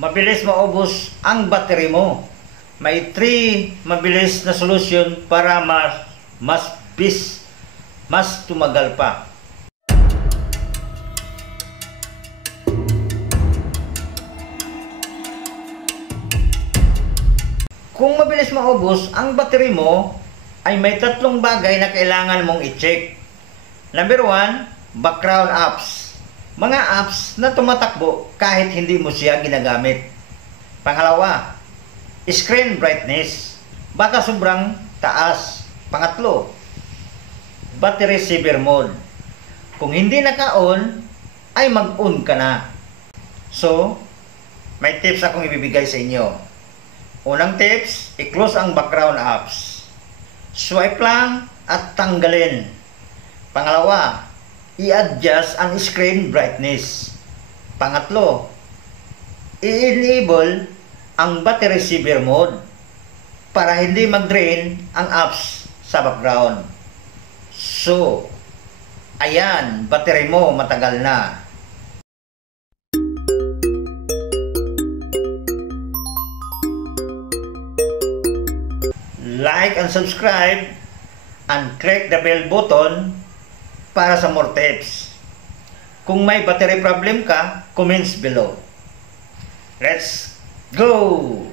mabilis maubos ang battery mo. May 3 mabilis na solusyon para mas tumagal pa. Kung mabilis maubos ang battery mo, ay may 3 bagay na kailangan mong i-check. Number 1, background apps. Mga apps na tumatakbo kahit hindi mo siya ginagamit. Pangalawa, screen brightness. Baka sobrang taas. Pangatlo, battery saver mode. Kung hindi naka-on, ay mag-on ka na. So, may tips akong ibibigay sa inyo. Unang tips, i-close ang background apps. Swipe lang at tanggalin. Pangalawa, i-adjust ang screen brightness. Pangatlo, i-enable ang battery saver mode para hindi mag-drain ang apps sa background. So, ayan, battery mo matagal na. Like and subscribe and click the bell button para sa more tips. Kung may battery problem ka, comments below. Let's go!